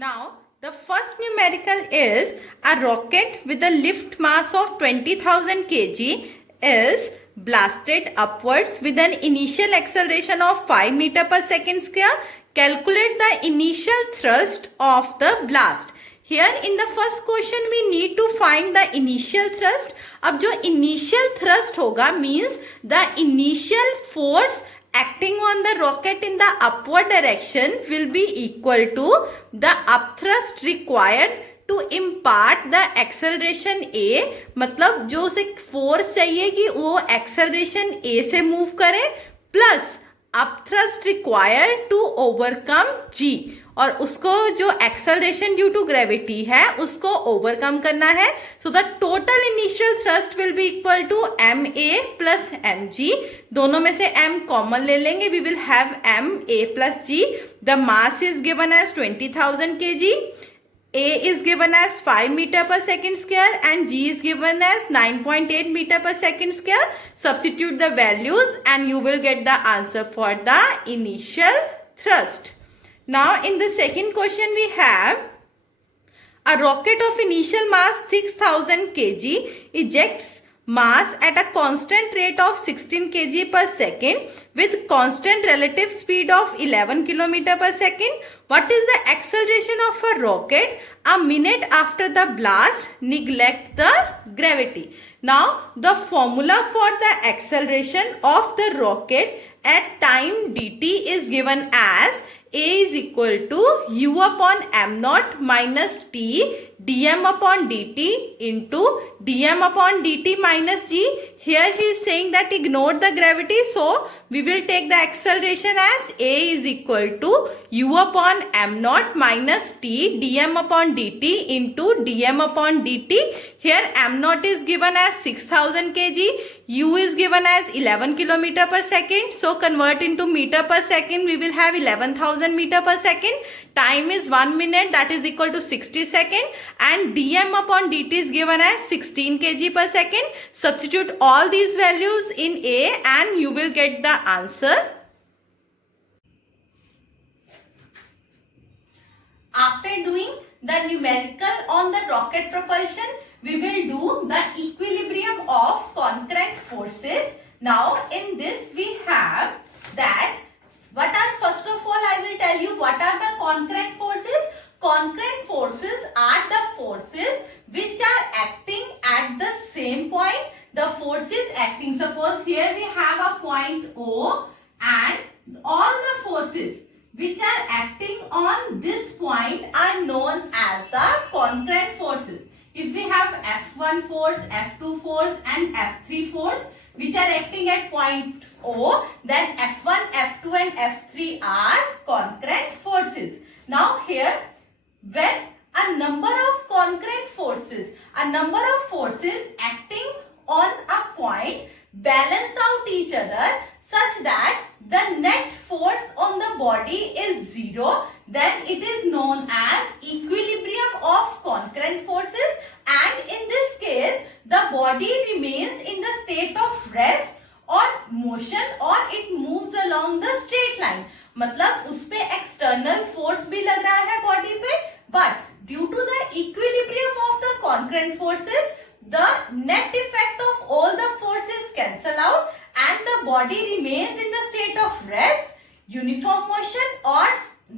Now, the first numerical is a rocket with a lift mass of 20,000 kg is blasted upwards with an initial acceleration of 5 meter per second square. Calculate the initial thrust of the blast. Here in the first question we need to find the initial thrust. अब जो initial thrust होगा means the initial force acting on the rocket in the upward direction will be equal to the upthrust required to impart the acceleration A. मतलब जो उसे force चाहिए कि वो acceleration A से move करे plus upthrust required to overcome G. और उसको जो एक्सेलरेशन ड्यू टू ग्रेविटी है उसको ओवरकम करना है. So the total initial thrust will be equal to M A plus M G. दोनों में से एम कॉमन ले लेंगे. We will have M A plus G. The mass is given as 20,000 kg. A is given as 5 meter per second square and G is given as 9.8 meter per second square. Substitute the values and you will get the answer for the initial thrust. Now in the second question we have a rocket of initial mass 6,000 kg ejects mass at a constant rate of 16 kg per second with constant relative speed of 11 km per second. What is the acceleration of a rocket a minute after the blast? Neglect the gravity. Now the formula for the acceleration of the rocket at time dt is given as A is equal to u upon m naught minus t dm upon dt into dm upon dt minus g. Here he is saying that ignore the gravity, so we will take the acceleration as A is equal to u upon m naught minus t dm upon dt into dm upon dt. Here m naught is given as 6,000 kg, u is given as 11 km per second. So convert into meter per second, we will have 11,000 meter per second. Time is 1 minute, that is equal to 60 seconds, and dm upon dt is given as 16 kg per second. Substitute all these values in A and you will get the answer. After doing the numerical on the rocket propulsion, we will do the equilibrium of concurrent forces. Now in this we have that what are, first of all I will tell you what are the concurrent forces. Concurrent forces are the forces which are acting at the same point. The forces acting, suppose here we have a point O and all the forces which are acting on this point are known as the concurrent forces. If we have F1 force, F2 force and F3 force which are acting at point O, then F1, F2 and F3 are concurrent forces. Now here, when a number of concurrent forces, acting on a point balance out each other such that the net force on the body is 0, then it is known as equilibrium of concurrent forces, and in this case the body remains in the state of rest or motion or it moves along the straight line. मतलब उस पे external force भी लग रहा है body पे, but due to the equilibrium of the concurrent forces, the net effect of all the forces cancel out and the body remains in the state of rest, uniform motion or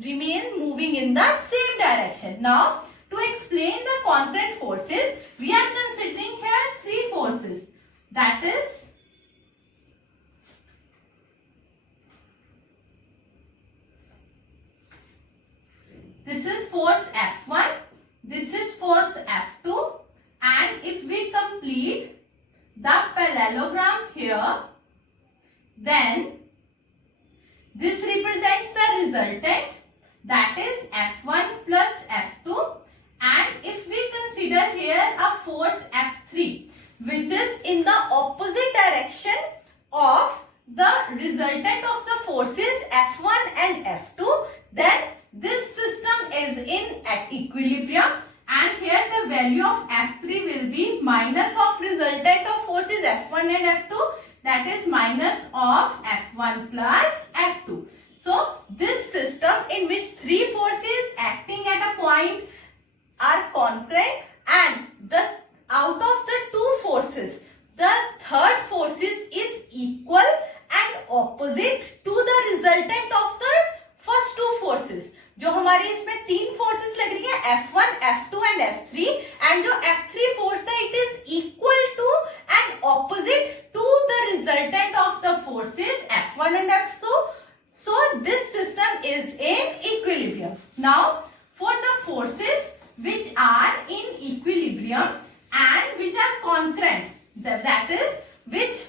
remain moving in the same direction. Now to explain the concurrent forces, we are considering here three forces. That is, this is force F1, this is force F2, and if we complete the parallelogram here, then this represents the resultant, that is F1 plus F2, and if we consider here a force F3 which is in the opposite direction of the resultant of the forces F1 and F2, then this system is in equilibrium and here the value of F3 will be minus of resultant of forces F1 and F2, that is minus of F1 plus F2. So this system in which three forces acting at a point concurrent, and the out of the two forces, the third forces is equal and opposite to the resultant of the first two forces. जो हमारी इसमें तीन forces लग रही है F1, F2 and F3, and जो F3 force है it is equal to and opposite to the resultant of the forces F1 and F2. So this system is in equilibrium. Now for the forces which are in equilibrium and which are concurrent, that is which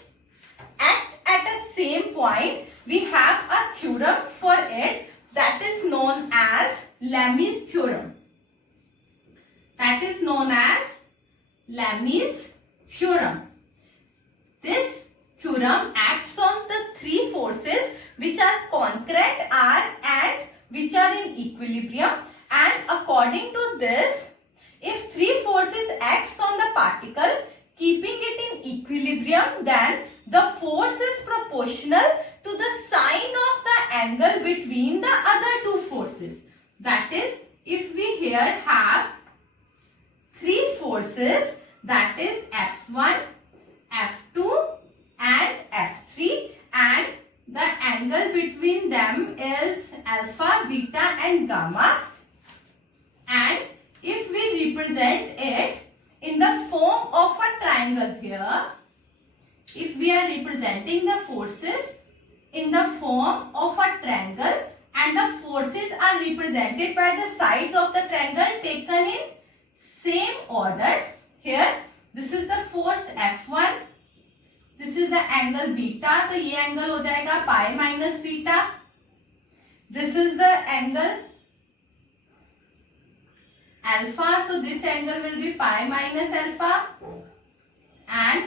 act at a same point, we have a theorem for it that is known as Lami's theorem. That is known as Lami's theorem. This theorem acts on the three forces which are concurrent and which are in equilibrium, and according to this, if three forces acts on the particle keeping it in equilibrium, then the force is proportional to the sine of the angle between the other two forces. That is, if we here have three forces, that is F1, F2 and F3, and the angle between them is alpha, beta and gamma, and if we represent it in the form of a triangle here, if we are representing the forces in the form of a triangle and the forces are represented by the sides of the triangle taken in same order, here this is the force F1, this is the angle beta, तो ये angle हो जाएगा pi minus beta, this is the angle alpha, so this angle will be pi minus alpha, and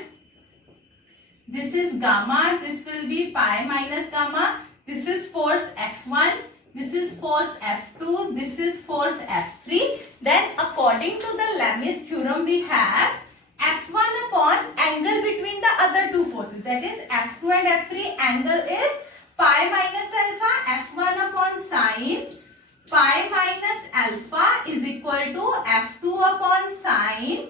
this is gamma, this will be pi minus gamma, this is force F1, this is force F2, this is force F3. Then according to the Lami's theorem, we have F1 upon angle between the other two forces, that is F2 and F3 angle is pi minus alpha, F1 upon sine pi minus alpha is equal to F2 upon sine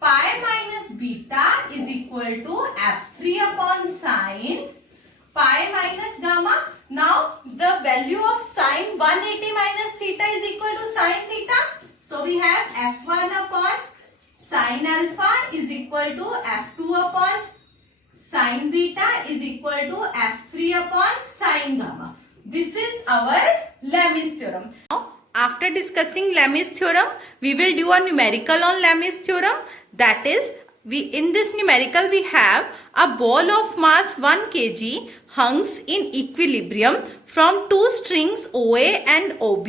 pi minus beta is equal to F3 upon sine pi minus gamma. Now the value of sine 180 minus theta is equal to sine theta. So we have F1 upon sine alpha is equal to F2 upon sine beta is equal to F3 upon sine gamma. This is our Lami's theorem. Now, after discussing Lami's theorem, we will do a numerical on Lami's theorem. That is, in this numerical we have a ball of mass 1 kg hangs in equilibrium from two strings OA and OB.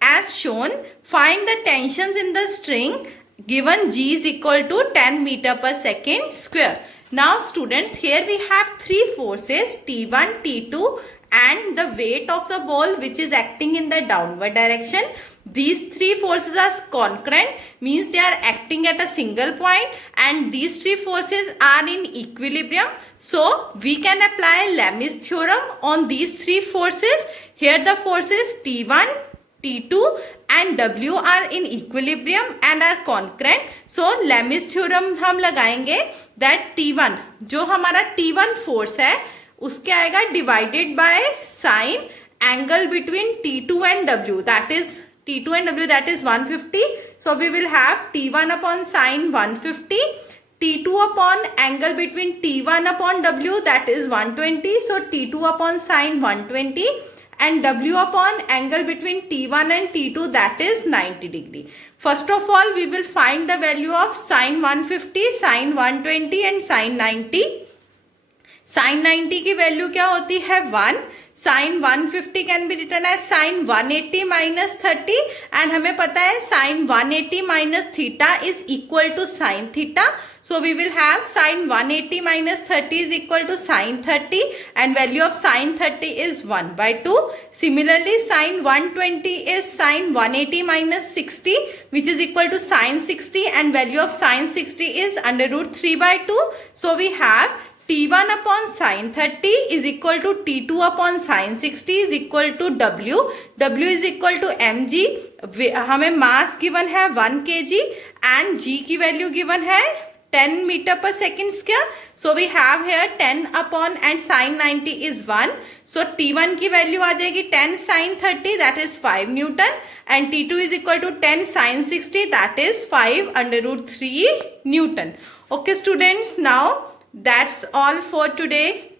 As shown, find the tensions in the string given G is equal to 10 meter per second square. Now students, here we have three forces T1, T2 and the weight of the ball which is acting in the downward direction. These three forces are concurrent, means they are acting at a single point, and these three forces are in equilibrium. So we can apply Lami's theorem on these three forces. Here the forces T1, T2 and W are in equilibrium and are concurrent. So Lami's theorem हम लगाएंगे that T1, जो हमारा T1 force है उसके आएगा divided by sine angle between T2 and W, that is T2 and W, that is 150. So we will have T1 upon sine 150, T2 upon angle between T1 upon W, that is 120. So T2 upon sine 120 and W upon angle between T1 and T2, that is 90 degree. First of all, we will find the value of sine 150, sine 120 and sine 90. Sin 90 की value क्या होती है 1. Sin 150 can be written as sin 180 minus 30 and हमें पता है sin 180 minus theta is equal to sin theta. So we will have sin 180 minus 30 is equal to sin 30 and value of sin 30 is 1 by 2. Similarly, sin 120 is sin 180 minus 60 which is equal to sin 60 and value of sin 60 is under root 3 by 2. So we have T1 upon sin 30 is equal to T2 upon sin 60 is equal to W. W is equal to mg. हमें mass given है 1 kg and g की value given है 10 meter per second square. So we have here 10 upon and sin 90 is 1. So T1 की value आ जाएगी 10 sin 30 that is 5 Newton and T2 is equal to 10 sin 60 that is 5 under root 3 Newton. Okay students, now that's all for today.